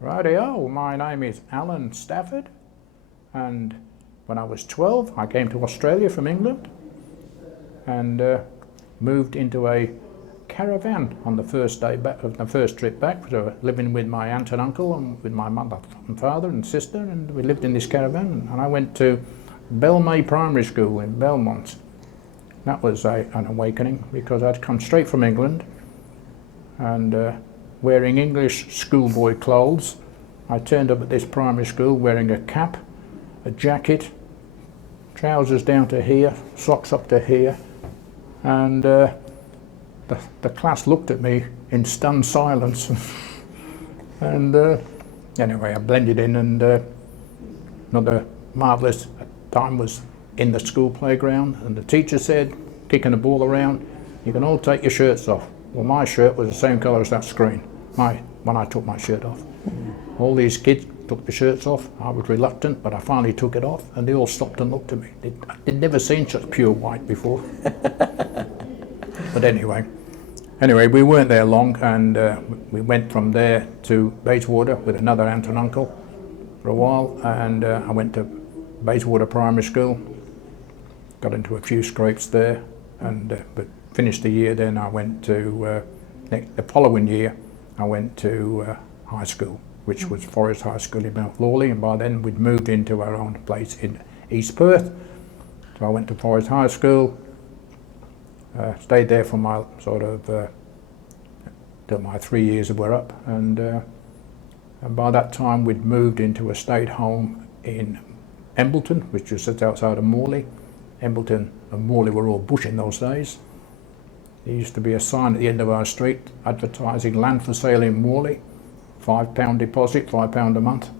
Rightio, my name is Alan Stafford, and when I was 12 I came to Australia from England and moved into a caravan on the first day back of the first trip back, so living with my aunt and uncle and with my mother and father and sister, and we lived in this caravan, and I went to Belmay Primary School in Belmont. That was an awakening because I'd come straight from England and wearing English schoolboy clothes. I turned up at this primary school wearing a cap, a jacket, trousers down to here, socks up to here, and the class looked at me in stunned silence. And anyway, I blended in, and another marvellous time was in the school playground, and the teacher said, kicking the ball around, "You can all take your shirts off." Well, my shirt was the same colour as that screen when I took my shirt off. All these kids took the shirts off. I was reluctant, but I finally took it off, and they all stopped and looked at me. They'd never seen such pure white before. But anyway, we weren't there long, and we went from there to Bayswater with another aunt and uncle for a while, and I went to Bayswater Primary School, got into a few scrapes there, and but finished the year. Then I went to the following year I went to high school, which was Forest High School in Mount Lawley, and by then we'd moved into our own place in East Perth. So I went to Forest High School, stayed there for my till my 3 years were up, and by that time we'd moved into a state home in Embleton, which was just outside of Morley. Embleton and Morley were all bush in those days. There used to be a sign at the end of our street advertising land for sale in Morley, £5 deposit, £5 a month.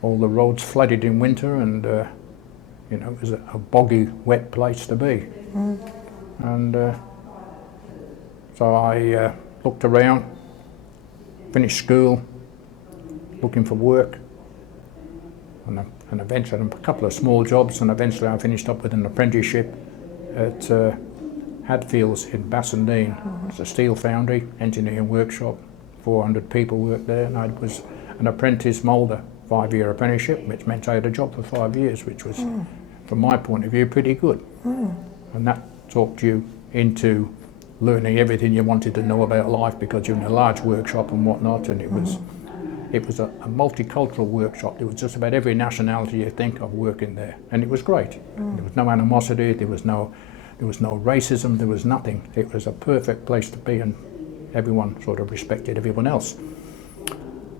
All the roads flooded in winter, and it was a boggy, wet place to be. And so I looked around, finished school, looking for work, and eventually a couple of small jobs, and eventually I finished up with an apprenticeship at Hadfields in Bassendean. It's a steel foundry, engineering workshop, 400 people worked there, and I was an apprentice moulder, 5-year apprenticeship, which meant I had a job for 5 years, which was, from my point of view, pretty good. And that talked you into learning everything you wanted to know about life, because you're in a large workshop and whatnot, and it was a multicultural workshop. There was just about every nationality you think of working there, and it was great. There was no animosity, there was no racism, there was nothing. It was a perfect place to be, and everyone sort of respected everyone else.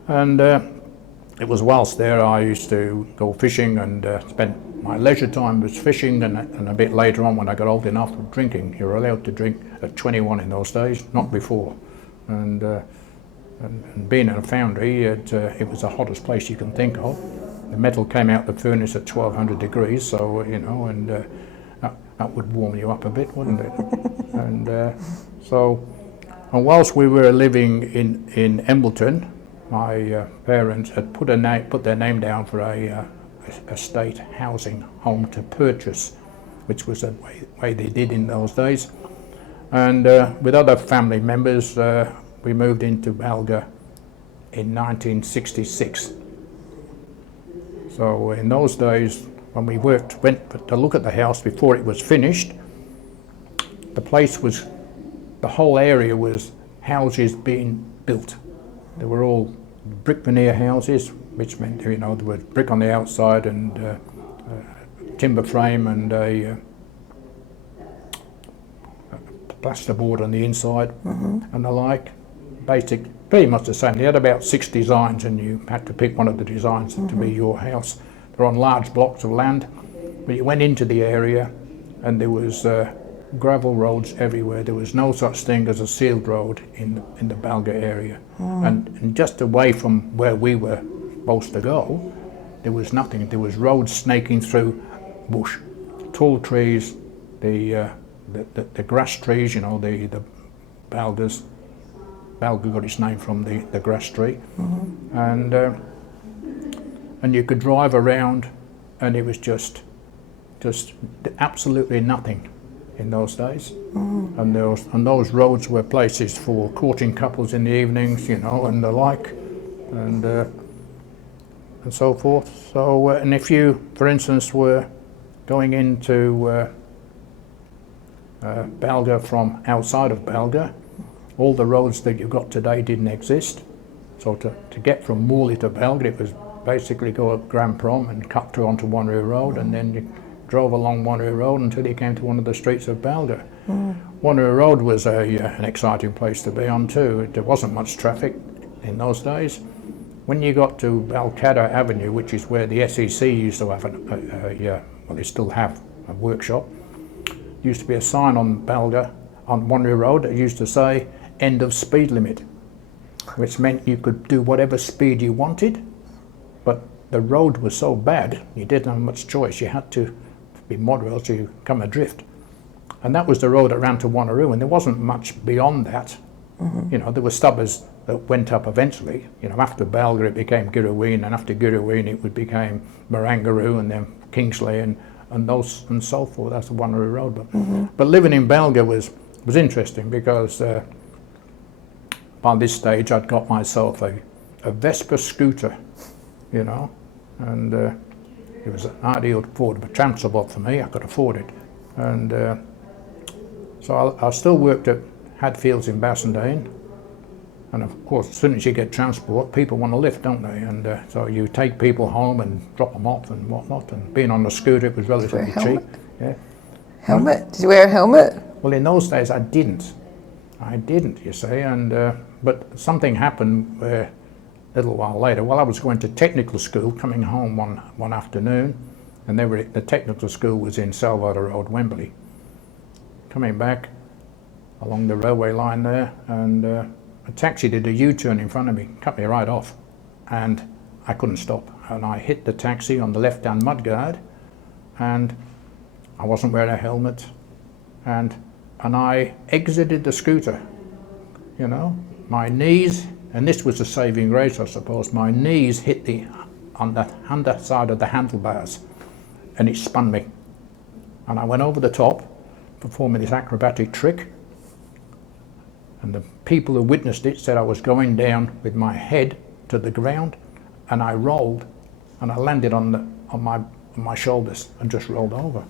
And it was whilst there I used to go fishing, and spent my leisure time was fishing, and a bit later on when I got old enough, drinking. You were allowed to drink at 21 in those days, not before. And being in a foundry, it was the hottest place you can think of. The metal came out the furnace at 1200 degrees, so and that would warm you up a bit, wouldn't it? And whilst we were living in Embleton, my parents had put their name down for a state housing home to purchase, which was the way they did in those days. And with other family members, we moved into Balga in 1966. So in those days, when we went to look at the house before it was finished, the whole area was houses being built. They were all brick veneer houses, which meant there was brick on the outside and timber frame and a plasterboard on the inside, and the like. Pretty much the same. They had about 6 designs, and you had to pick one of the designs to be your house. They're on large blocks of land, but you went into the area and there was gravel roads everywhere. There was no such thing as a sealed road in the Balga area. And just away from where we were supposed to go, there was nothing. There was roads snaking through bush, tall trees, the grass trees, the Balgas. Balga got its name from the grass tree, and you could drive around, and it was just absolutely nothing in those days. And those roads were places for courting couples in the evenings, and the like. and so forth. So, and if you, for instance, were going into Balga from outside of Balga, all the roads that you've got today didn't exist. So to get from Morley to Balga, it was basically go up Grand Prom and cut through onto Wanneroo Road, and then you drove along Wanneroo Road until you came to one of the streets of Balga. Wanneroo Road was an exciting place to be on too. There wasn't much traffic in those days. When you got to Balcadder Avenue, which is where the SEC used to have well, they still have a workshop, used to be a sign on Balga, on Wanneroo Road, that used to say, "End of speed limit," which meant you could do whatever speed you wanted, but the road was so bad, you didn't have much choice. You had to be moderate, else you come adrift. And that was the road that ran to Wanneroo, and there wasn't much beyond that. You know, there were stubbers that went up eventually. You know, after Balga it became Girraween, and after Girraween it became Marangaroo, and then Kingsley, and those and so forth. That's the Wanneroo Road. But living in Balga was interesting because by this stage I'd got myself a Vespa scooter, you know, and it was an ideal affordable transport for me. I could afford it, and so I still worked at Hadfields in Bassendean, and of course as soon as you get transport, people want to lift, don't they? And so you take people home and drop them off and whatnot, and being on the scooter, it was relatively cheap. Yeah. Helmet? Did you wear a helmet? Well, in those days I didn't, you see, and but something happened a little while later. While I was going to technical school, coming home one afternoon, and the technical school was in Salvator Road, Wembley. Coming back along the railway line there, and a taxi did a U-turn in front of me, cut me right off, and I couldn't stop, and I hit the taxi on the left-hand mudguard, and I wasn't wearing a helmet, and I exited the scooter, you know, my knees, and this was a saving grace, I suppose, my knees hit on the underside of the handlebars, and it spun me, and I went over the top, performing this acrobatic trick, and the people who witnessed it said I was going down with my head to the ground, and I rolled, and I landed on my shoulders and just rolled over.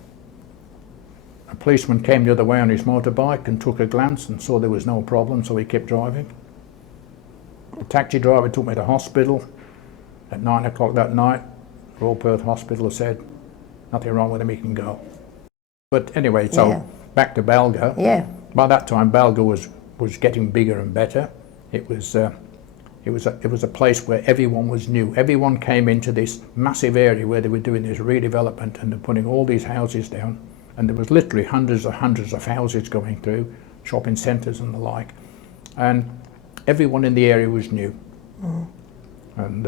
A policeman came the other way on his motorbike and took a glance and saw there was no problem, so he kept driving. The taxi driver took me to hospital at 9 o'clock that night. Royal Perth Hospital said, nothing wrong with him, he can go. But anyway, so back to Balga. Yeah. By that time, Balga was getting bigger and better. It was a place where everyone was new. Everyone came into this massive area where they were doing this redevelopment, and they're putting all these houses down. And there was literally hundreds of houses going through, shopping centres and the like. And everyone in the area was new. And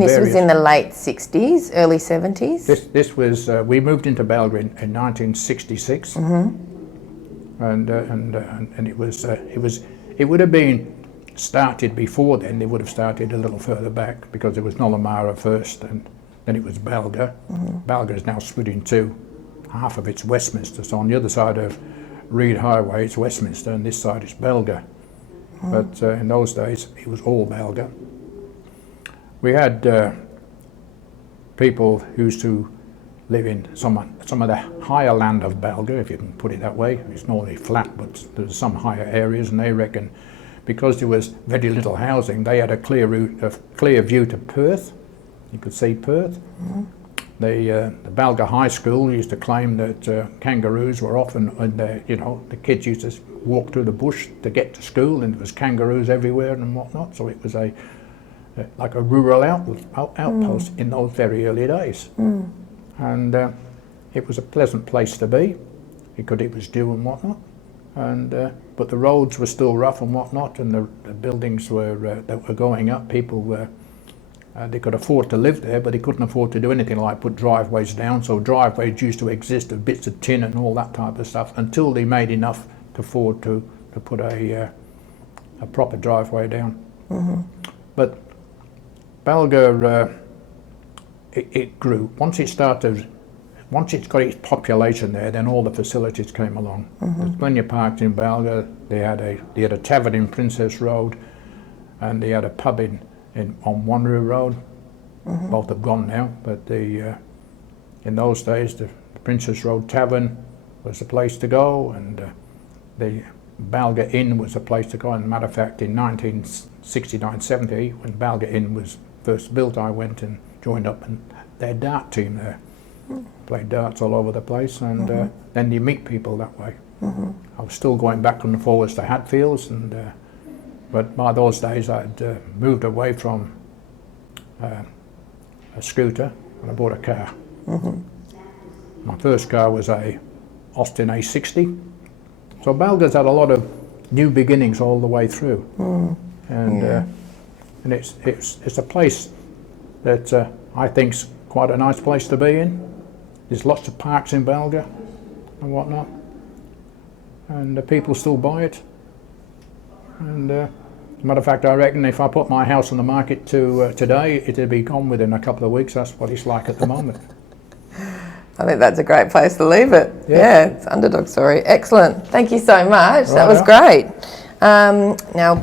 this was in the late 60s, early 70s? This was, we moved into Balga in 1966. And it would have been started before then. They would have started a little further back because there was Nollamara first, and then it was Balga. Balga is now split in two. Half of it's Westminster, so on the other side of Reed Highway it's Westminster, and this side is Balga. But in those days it was all Balga. We had people who used to live in some of the higher land of Balga, if you can put it that way. It's normally flat, but there's some higher areas, and they reckon because there was very little housing, they had a clear view to Perth. You could see Perth. The Balga High School used to claim that kangaroos were often, the kids used to walk through the bush to get to school, and there was kangaroos everywhere and whatnot. So it was like a rural outpost in those very early days. And it was a pleasant place to be because it was due and whatnot. And but the roads were still rough and whatnot, and the buildings that were going up. People were. They could afford to live there, but they couldn't afford to do anything like put driveways down. So driveways used to exist of bits of tin and all that type of stuff until they made enough to afford to put a proper driveway down. But Balga, it grew. Once it's got its population there, then all the facilities came along. There's plenty of parks in Balga. They had a tavern in Princess Road, and they had a pub in on Wanneroo Road. Both have gone now, but in those days the Princess Road Tavern was the place to go, and the Balga Inn was the place to go. And matter of fact, in 1969-70, when Balga Inn was first built, I went and joined up in their dart team there. Played darts all over the place, and then you meet people that way. I was still going back and forwards to Hatfields, and but by those days I'd moved away from a scooter and I bought a car. My first car was a Austin A60. So Balga's had a lot of new beginnings all the way through, and it's a place that I think's quite a nice place to be in. There's lots of parks in Balga and whatnot, and the people still buy it. And as a matter of fact, I reckon if I put my house on the market today, it'd be gone within a couple of weeks. That's what it's like at the moment. I think that's a great place to leave it. Yeah, it's underdog story. Excellent. Thank you so much. That was great. Now,